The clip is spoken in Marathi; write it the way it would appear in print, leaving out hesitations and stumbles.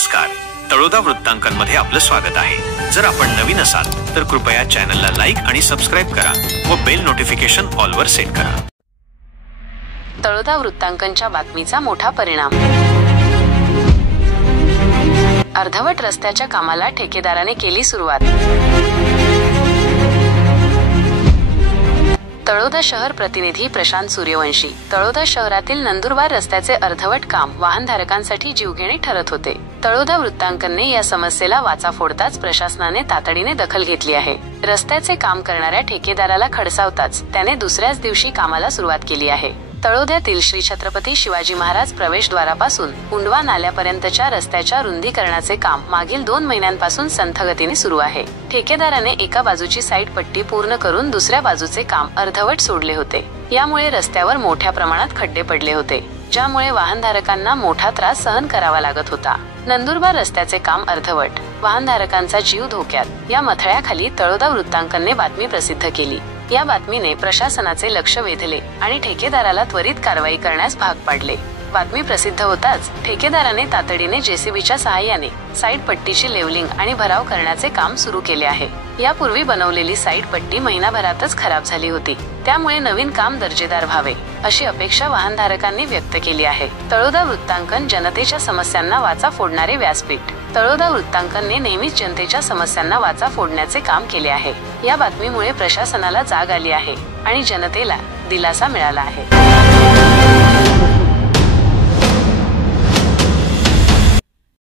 नमस्कार, तळोदा वृत्तांकनमध्ये आपलं स्वागत आहे। जर आपण नवीन असाल तर कृपया चॅनलला लाईक आणि सबस्क्राइब करा व बेल नोटिफिकेशन ऑल वर सेट करा। तळोदा वृत्तांकनच्या बातमीचा मोठा परिणाम। अर्धवट रस्त्याच्या कामाला ठेकेदाराने केली सुरुवात। तळोदा शहर प्रतिनिधी प्रशांत सूर्यवंशी। तळोदा शहरातील नंदुरबार रस्त्याचे अर्धवट काम वाहनधारकांसाठी जीवघेणे ठरत होते। तळोदा वृत्तांकनने या समस्येला वाचा फोडताच प्रशासनाने तातडीने दखल घेतली आहे। रस्त्याचे काम करणाऱ्या ठेकेदाराला खडसावताच त्याने दुसऱ्याच दिवशी कामाला सुरुवात केली आहे। तळोद्यातील श्री छत्रपती शिवाजी महाराज प्रवेशद्वारापासून उंडवा नाल्यापर्यंतच्या रस्त्याच्या रुंदीकरणाचे काम मागील 2 महिन्यांपासून संथ गतीने सुरू आहे। ठेकेदाराने एका बाजूची साईड पट्टी पूर्ण करून दुसऱ्या बाजूचे काम अर्धवट सोडले होते। यामुळे रस्त्यावर मोठ्या प्रमाणात खड्डे पडले होते, ज्यामुळे वाहनधारकांना मोठा त्रास सहन करावा लागत होता। नंदुरबार रस्त्याचे काम अर्धवट, वाहनधारकांचा जीव धोक्यात या मथळ्याखाली तळोदा वृत्तांकनने बातमी प्रसिद्ध केली। या बातमीने प्रशासनाचे लक्ष वेधले आणि ठेकेदाराला त्वरित कारवाई करण्यास भाग पाडले। बातमी प्रसिद्ध होताच ठेकेदाराने तातडीने जेसीबीच्या सहाय्याने साईड पट्टीची लेवलिंग आणि भराव करण्याचे काम सुरू केले आहे। यापूर्वी बनवलेली साईड पट्टी महिनाभरातच खराब झाली होती, त्यामुळे नवीन काम दर्जेदार व्हावे अशी अपेक्षा वाहनधारकांनी व्यक्त केली आहे। तळोदा वृत्तांकन जनतेच्या समस्यांना वाचा फोडणारे व्यासपीठ। तळोदा वृत्तांकनने नेहमीच जनतेच्या समस्यांना वाचा फोडण्याचे काम केले आहे। या बातमीमुळे प्रशासनाला जाग आली आहे आणि जनतेला दिलासा मिळाला आहे।